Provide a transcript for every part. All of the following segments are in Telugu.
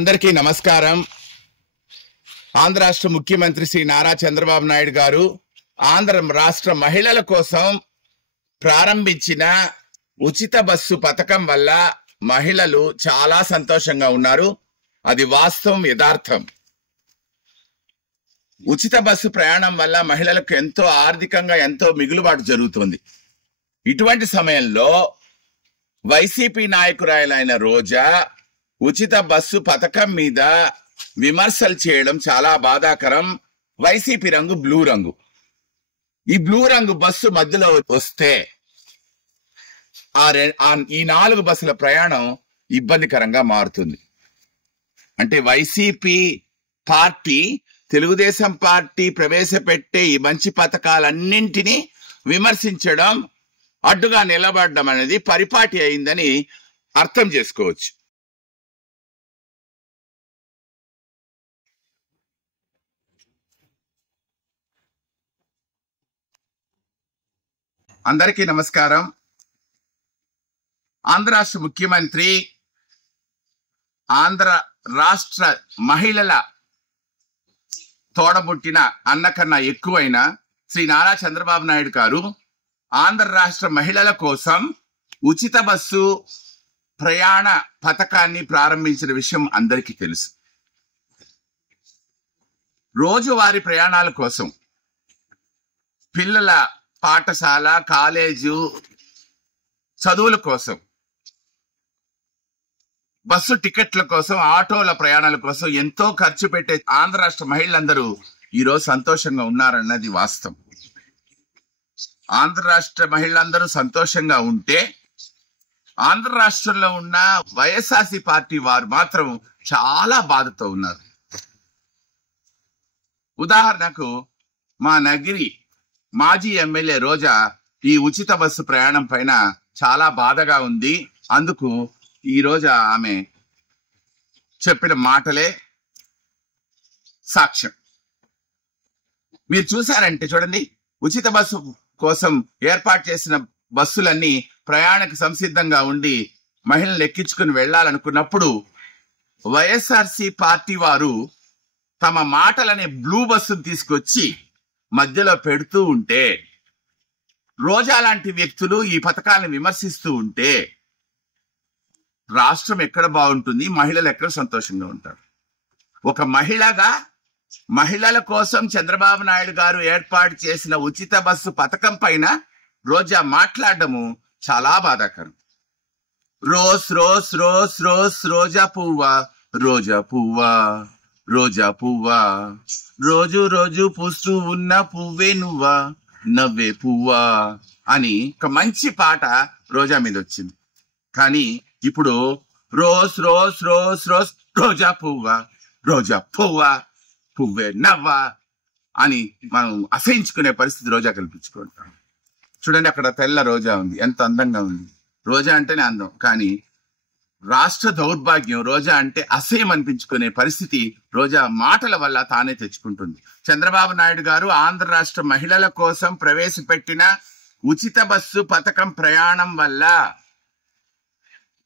అందరికీ నమస్కారం. ఆంధ్ర రాష్ట్ర ముఖ్యమంత్రి శ్రీ నారా చంద్రబాబు నాయుడు గారు ఆంధ్ర రాష్ట్ర మహిళల కోసం ప్రారంభించిన ఉచిత బస్సు పథకం వల్ల మహిళలు చాలా సంతోషంగా ఉన్నారు. అది వాస్తవం, యథార్థం. ఉచిత బస్సు ప్రయాణం వల్ల మహిళలకు ఎంతో ఆర్థికంగా ఎంతో మిగులుబాటు జరుగుతుంది. ఇటువంటి సమయంలో వైసీపీ నాయకురాలైన రోజా ఉచిత బస్సు పథకం మీద విమర్శలు చేయడం చాలా బాధాకరం. వైసీపీ రంగు బ్లూ రంగు. ఈ బ్లూ రంగు బస్సు మధ్యలో వస్తే ఈ 4 బస్సుల ప్రయాణం ఇబ్బందికరంగా మారుతుంది. అంటే వైసీపీ పార్టీ తెలుగుదేశం పార్టీ ప్రవేశపెట్టే ఈ మంచి పథకాలన్నింటినీ విమర్శించడం, అడ్డుగా నిలబడడం అనేది పరిపాటి అయిందని అర్థం చేసుకోవచ్చు. అందరికీ నమస్కారం. ఆంధ్ర రాష్ట్ర ముఖ్యమంత్రి, ఆంధ్ర రాష్ట్ర మహిళల తోడబుట్టిన అన్నకన్నా ఎక్కువైన శ్రీ నారా చంద్రబాబు నాయుడు గారు ఆంధ్ర రాష్ట్ర మహిళల కోసం ఉచిత బస్సు ప్రయాణ పథకాన్ని ప్రారంభించిన విషయం అందరికీ తెలుసు. రోజువారీ ప్రయాణాల కోసం పిల్లల పాఠశాల, కాలేజు చదువుల కోసం, బస్సు టికెట్ల కోసం, ఆటోల ప్రయాణాల కోసం ఎంతో ఖర్చు పెట్టే ఆంధ్ర రాష్ట్ర మహిళలందరూ ఈరోజు సంతోషంగా ఉన్నారన్నది వాస్తవం. ఆంధ్ర రాష్ట్ర మహిళలందరూ సంతోషంగా ఉంటే ఆంధ్ర రాష్ట్రంలో ఉన్న వైఎస్ఆర్సీ పార్టీ వారు మాత్రం చాలా బాధతో ఉన్నారు. ఉదాహరణకు మా నగిరి మాజీ ఎమ్మెల్యే రోజా ఈ ఉచిత బస్సు ప్రయాణం పైన చాలా బాధగా ఉంది. అందుకు ఈ రోజు ఆమె చెప్పిన మాటలే సాక్ష్యం. మీరు చూసారంటే చూడండి, ఉచిత బస్సు కోసం ఏర్పాటు చేసిన బస్సులన్నీ ప్రయాణకు సంసిద్ధంగా ఉండి మహిళలు ఎక్కించుకుని వెళ్ళాలనుకున్నప్పుడు వైఎస్ఆర్సీ పార్టీ వారు తమ మాటలనే బ్లూ బస్సును తీసుకొచ్చి మధ్యలో పెడుతూ ఉంటే, రోజా లాంటి వ్యక్తులు ఈ పథకాలను విమర్శిస్తూ ఉంటే రాష్ట్రం ఎక్కడ బాగుంటుంది, మహిళలు ఎక్కడ సంతోషంగా ఉంటారు? ఒక మహిళగా మహిళల కోసం చంద్రబాబు నాయుడు గారు ఏర్పాటు చేసిన ఉచిత బస్సు పథకం పైన రోజా మాట్లాడము చాలా బాధాకరం. రోస్ రోస్ రోస్ రోస్ రోజా పువ్వా, రోజా పువ్వా, రోజా పువ్వా, రోజు రోజు పూస్తూ ఉన్న పువ్వే నువ్వా, నవ్వే పువ్వా అని ఒక మంచి పాట రోజా మీద వచ్చింది. కానీ ఇప్పుడు రోస్ రోస్ రోస్ రోస్ రోజా పువ్వా, రోజా పువ్వా, పువ్వే నవ్వా అని మనం అసహించుకునే పరిస్థితి రోజా కల్పించుకుంటాం. చూడండి, అక్కడ తెల్ల రోజా ఉంది, ఎంత అందంగా ఉంది. రోజా అంటేనే అందం, కానీ రాష్ట్ర దౌర్భాగ్యం రోజా అంటే అసహ్యం అనిపించుకునే పరిస్థితి రోజా మాటల వల్ల తానే తెచ్చుకుంటుంది. చంద్రబాబు నాయుడు గారు ఆంధ్ర రాష్ట్ర మహిళల కోసం ప్రవేశపెట్టిన ఉచిత బస్సు పథకం ప్రయాణం వల్ల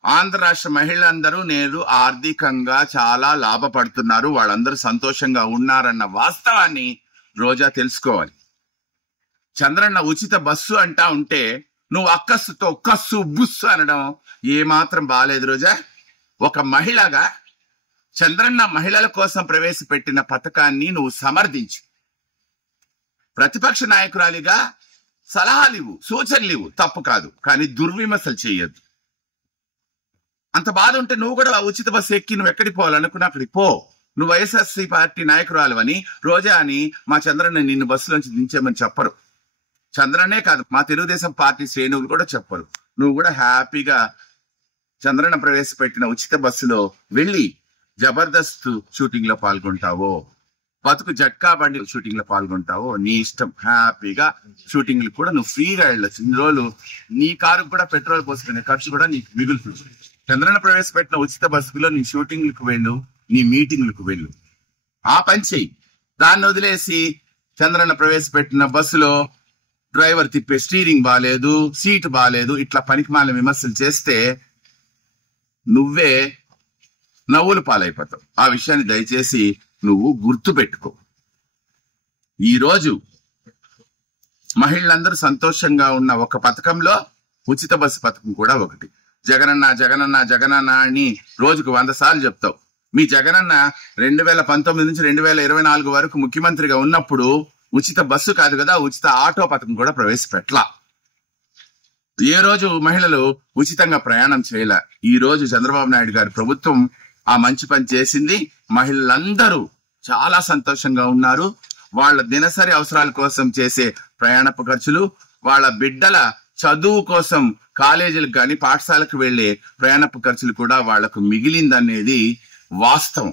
ఆంధ్ర రాష్ట్ర మహిళలందరూ నేడు ఆర్థికంగా చాలా లాభపడుతున్నారు. వాళ్ళందరూ సంతోషంగా ఉన్నారన్న వాస్తవాన్ని రోజా తెలుసుకోవాలి. చంద్రన్న ఉచిత బస్సు అంటా ఉంటే నువ్వు అక్కస్సుతో కస్సు బుస్సు అనడం ఏమాత్రం బాలేదు రోజా. ఒక మహిళగా చంద్రన్న మహిళల కోసం ప్రవేశపెట్టిన పథకాన్ని నువ్వు సమర్థించు. ప్రతిపక్ష నాయకురాలిగా సలహాలు ఇవ్వు, సూచనలు ఇవ్వు, తప్పు కాదు. కానీ దుర్విమర్శలు చేయొద్దు. అంత బాధ ఉంటే నువ్వు కూడా ఉచిత బస్సు ఎక్కి నువ్వు ఎక్కడికి పోవాలనుకున్నా అక్కడికి పో. నువ్వు వైఎస్ఆర్సీ పార్టీ నాయకురాలు అని రోజా అని మా చంద్రన్న నిన్ను బస్సులోంచి దించేమని చెప్పరు. చంద్రనే కాదు, మా తెలుగుదేశం పార్టీ శ్రేణువులు కూడా చెప్పరు. నువ్వు కూడా హ్యాపీగా చంద్రన్న ప్రవేశపెట్టిన ఉచిత బస్సులో వెళ్ళి జబర్దస్త్ షూటింగ్ లో పాల్గొంటావో, బతుకు జట్కా బండి షూటింగ్ లో పాల్గొంటావో నీ ఇష్టం. హ్యాపీగా షూటింగ్లు కూడా నువ్వు ఫ్రీగా వెళ్ళొచ్చు. ఇన్ని రోజులు నీ కారు కూడా పెట్రోల్ పోసుకునే ఖర్చు కూడా నీకు మిగులుతుంది. చంద్రన్న ప్రవేశపెట్టిన ఉచిత బస్సులో నీ షూటింగ్లకు వెళ్ళు, నీ మీటింగ్లకు వెళ్ళు. ఆ పని చెయ్యి. దాన్ని వదిలేసి చంద్రన్న ప్రవేశపెట్టిన బస్సులో డ్రైవర్ తిప్పే స్టీరింగ్ బాలేదు, సీట్ బాలేదు, ఇట్లా పనికిమాలిన విమర్శలు చేస్తే నువ్వే నవ్వులు పాలైపోతావు. ఆ విషయాన్ని దయచేసి నువ్వు గుర్తు పెట్టుకో. ఈరోజు మహిళలందరూ సంతోషంగా ఉన్న ఒక పథకంలో ఉచిత బస్సు పథకం కూడా ఒకటి. జగనన్న జగనన్న జగనన్న అని రోజుకు 100 సార్లు చెప్తావు. మీ జగనన్న 2019 నుంచి 2024 వరకు ముఖ్యమంత్రిగా ఉన్నప్పుడు ఉచిత బస్సు కాదు కదా, ఉచిత ఆటో పథకం కూడా ప్రవేశపెట్టలా. ఏ రోజు మహిళలు ఉచితంగా ప్రయాణం చేయలే. ఈ రోజు చంద్రబాబు నాయుడు గారి ప్రభుత్వం ఆ మంచి పని చేసింది. మహిళలందరూ చాలా సంతోషంగా ఉన్నారు. వాళ్ళ దినసరి అవసరాల కోసం చేసే ప్రయాణపు ఖర్చులు, వాళ్ళ బిడ్డల చదువు కోసం కాలేజీలకు కానీ పాఠశాలకు వెళ్లే ప్రయాణపు ఖర్చులు కూడా వాళ్లకు మిగిలిందనేది వాస్తవం.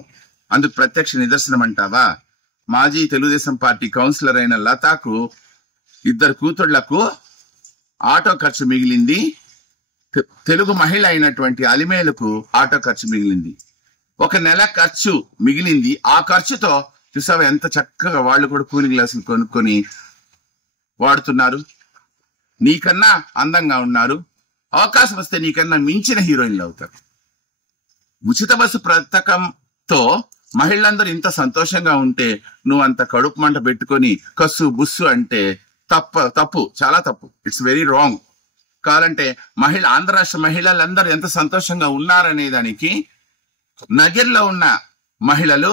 అందుకు ప్రత్యక్ష నిదర్శనం అంటావా? మాజీ తెలుగుదేశం పార్టీ కౌన్సిలర్ అయిన లతాకు 2 కూతుళ్లకు ఆటో ఖర్చు మిగిలింది. తెలుగు మహిళ అయినటువంటి అలిమేలుకు ఆటో ఖర్చు మిగిలింది. 1 నెల ఖర్చు మిగిలింది. ఆ ఖర్చుతో చూసావా ఎంత చక్కగా వాళ్ళు కూడా కూలింగ్ గ్లాసులు కొనుక్కొని వాడుతున్నారు. నీకన్నా అందంగా ఉన్నారు. అవకాశం వస్తే నీకన్నా మించిన హీరోయిన్లు అవుతారు. ఉచిత బస్సు పథకంతో మహిళలందరూ ఇంత సంతోషంగా ఉంటే నువ్వు అంత కడుపు మంట పెట్టుకొని కస్సు బుస్సు అంటే తప్పు, చాలా తప్పు. It's very wrong. కావాలంటే ఆంధ్ర రాష్ట్ర మహిళలందరూ ఎంత సంతోషంగా ఉన్నారనే దానికి నగర్లో ఉన్న మహిళలు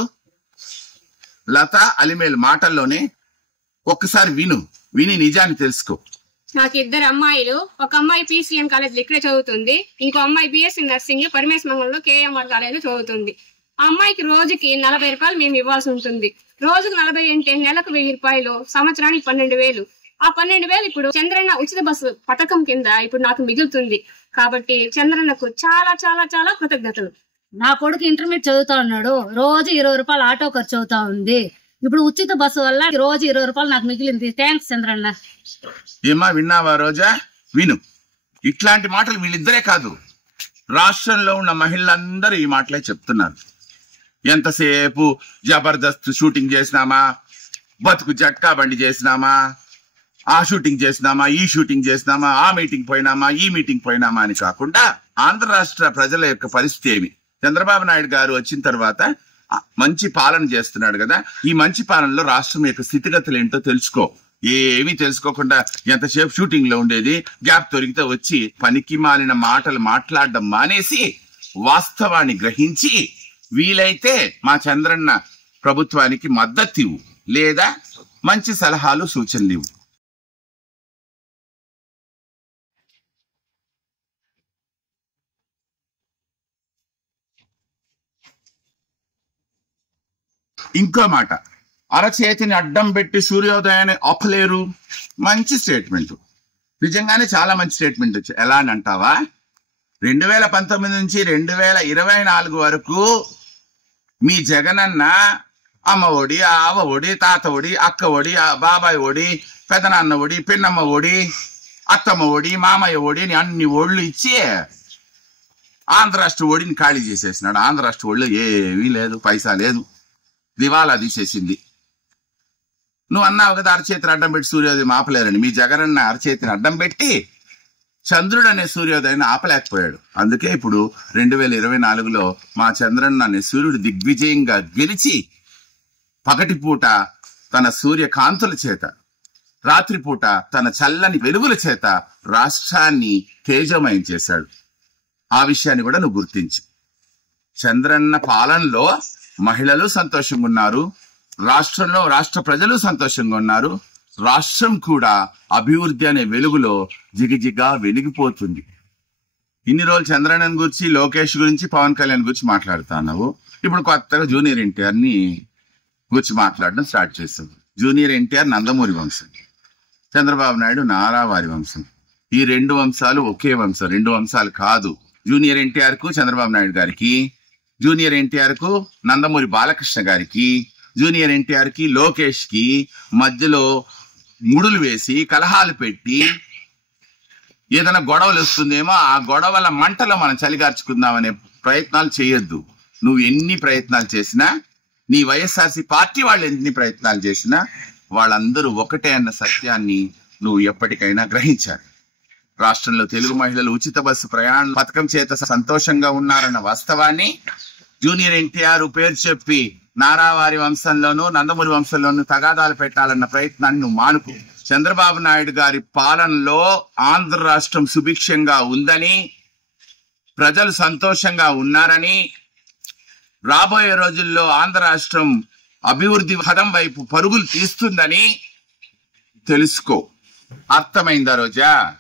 లత అలిమేలు మాటల్లోనే ఒక్కసారి విని నిజాన్ని తెలుసుకో. నాకు 2 అమ్మాయిలు. ఒక అమ్మాయి PCM కాలేజ్ ఇక్కడే చదువుతుంది. ఇంకో అమ్మాయి BSc నర్సింగ్ పరమేశ్ మంగళంలో KMR కాలేజ్ చదువుతుంది. ఆ అమ్మాయికి రోజుకి 40 రూపాయలు మేము ఇవ్వాల్సి ఉంటుంది. రోజుకు 40 అంటే నెలకు 1000 రూపాయలు, సంవత్సరానికి 12,000. ఆ 12,000 ఇప్పుడు చంద్రన్న ఉచిత బస్సు పథకం కింద ఇప్పుడు నాకు మిగులుతుంది. కాబట్టి చంద్రన్నకు చాలా చాలా చాలా కృతజ్ఞతలు. నా కొడుకు ఇంటర్మీడియట్ చదువుతా ఉన్నాడు. రోజు 20 రూపాయలు ఆటో ఖర్చు అవుతా ఉంది. ఇప్పుడు ఉచిత బస్సు వల్ల రోజు 20 రూపాయలు నాకు మిగిలింది. థ్యాంక్స్ చంద్రన్న. ఏమా విన్నావా రోజా? విను. ఇట్లాంటి మాటలు వీళ్ళిద్దరే కాదు, రాష్ట్రంలో ఉన్న మహిళలందరూ ఈ మాటలే చెప్తున్నారు. ఎంతసేపు జబర్దస్త్ షూటింగ్ చేసినామా, బతుకు జట్కా బండి చేసినామా, ఆ షూటింగ్ చేసినామా, ఈ షూటింగ్ చేసినామా, ఆ మీటింగ్ పోయినామా, ఈ మీటింగ్ పోయినామా అని కాకుండా ఆంధ్ర రాష్ట్ర ప్రజల యొక్క పరిస్థితి ఏమి? చంద్రబాబు నాయుడు గారు వచ్చిన తర్వాత మంచి పాలన చేస్తున్నాడు కదా, ఈ మంచి పాలనలో రాష్ట్రం యొక్క స్థితిగతులు ఏంటో తెలుసుకో. ఏమీ తెలుసుకోకుండా ఎంతసేపు షూటింగ్ లో ఉండేది, గ్యాప్ దొరికితే వచ్చి పనికి మాలిన మాటలు మాట్లాడడం మానేసి వాస్తవాన్ని గ్రహించి వీలైతే మా చంద్రన్న ప్రభుత్వానికి మద్దతు ఇవ్వు, లేదా మంచి సలహాలు సూచనలు ఇవ్వు. ఇంకో మాట, అరచేతిని అడ్డం పెట్టి సూర్యోదయాన్ని ఆపలేరు. మంచి స్టేట్మెంట్, నిజంగానే చాలా మంచి స్టేట్మెంట్ వచ్చి. ఎలా అని అంటావా? 2019 నుంచి 2024 వరకు మీ జగనన్న అమ్మ ఒడి, ఆవ ఒడి, తాత ఒడి, అక్క ఒడి, బాబాయ్ ఒడి, పెదనాన్న ఒడి, పిన్నమ్మ ఒడి, అత్తమ్మ ఒడి, మామయ్య ఒడి అని అన్ని ఒళ్ళు ఇచ్చి ఆంధ్ర రాష్ట్ర ఒడిని ఖాళీ చేసేసినాడు. ఆంధ్ర రాష్ట్ర ఒళ్ళు ఏమీ లేదు, పైసా లేదు, దివాలా తీసేసింది. నువ్వు అన్నావు కదా అరచేతిని అడ్డం పెట్టి సూర్యోదయం ఆపలేరని. మీ జగనన్న అరచేతిని అడ్డం పెట్టి చంద్రుడు అనే సూర్యోదయాన్ని ఆపలేకపోయాడు. అందుకే ఇప్పుడు 2024లో మా చంద్రన్న అనే సూర్యుడు దిగ్విజయంగా గెలిచి పగటిపూట తన సూర్యకాంతుల చేత, రాత్రిపూట తన చల్లని వెలుగుల చేత రాష్ట్రాన్ని తేజమయం చేశాడు. ఆ విషయాన్ని కూడా నువ్వు గుర్తించు. చంద్రన్న పాలనలో మహిళలు సంతోషంగా ఉన్నారు, రాష్ట్ర ప్రజలు సంతోషంగా ఉన్నారు. రాష్ట్రం కూడా అభివృద్ధి అనే వెలుగులో జిగిజిగా వెలిగిపోతుంది. ఇన్ని రోజులు చంద్రన్నన్ గురించి, లోకేష్ గురించి, పవన్ కళ్యాణ్ గురించి మాట్లాడుతున్నావు. ఇప్పుడు కొత్తగా జూనియర్ ఎన్టీఆర్ ని గురించి మాట్లాడడం స్టార్ట్ చేస్తావు. జూనియర్ ఎన్టీఆర్ నందమూరి వంశం, చంద్రబాబు నాయుడు నారావారి వంశం. ఈ 2 వంశాలు ఒకే వంశం, 2 వంశాలు కాదు. జూనియర్ ఎన్టీఆర్ కు చంద్రబాబు నాయుడు గారికి, జూనియర్ ఎన్టీఆర్ కు నందమూరి బాలకృష్ణ గారికి, జూనియర్ ఎన్టీఆర్ కి లోకేష్ కి మధ్యలో ముడులు వేసి కలహాలు పెట్టి ఏదైనా గొడవలు వస్తుందేమో ఆ గొడవల మంటలో మనం చలిగార్చుకుందామనే ప్రయత్నాలు చేయొద్దు. నువ్వు ఎన్ని ప్రయత్నాలు చేసినా, నీ వైఎస్ఆర్సీ పార్టీ వాళ్ళు ఎన్ని ప్రయత్నాలు చేసినా వాళ్ళందరూ ఒకటే అన్న సత్యాన్ని నువ్వు ఎప్పటికైనా గ్రహించాలి. రాష్ట్రంలో తెలుగు మహిళలు ఉచిత బస్సు ప్రయాణ పథకం చేత సంతోషంగా ఉన్నారన్న వాస్తవాన్ని జూనియర్ ఎన్టీఆర్ పేరు చెప్పి నారావారి వంశంలోనూ నందమూరి వంశంలోనూ తగాదాలు పెట్టాలన్న ప్రయత్నాన్ని నువ్వు మానుకో. చంద్రబాబు నాయుడు గారి పాలనలో ఆంధ్ర రాష్ట్రం సుభిక్షంగా ఉందని, ప్రజలు సంతోషంగా ఉన్నారని, రాబోయే రోజుల్లో ఆంధ్ర రాష్ట్రం అభివృద్ధి పదం వైపు పరుగులు తీస్తుందని తెలుసుకో. అర్థమైందా రోజా?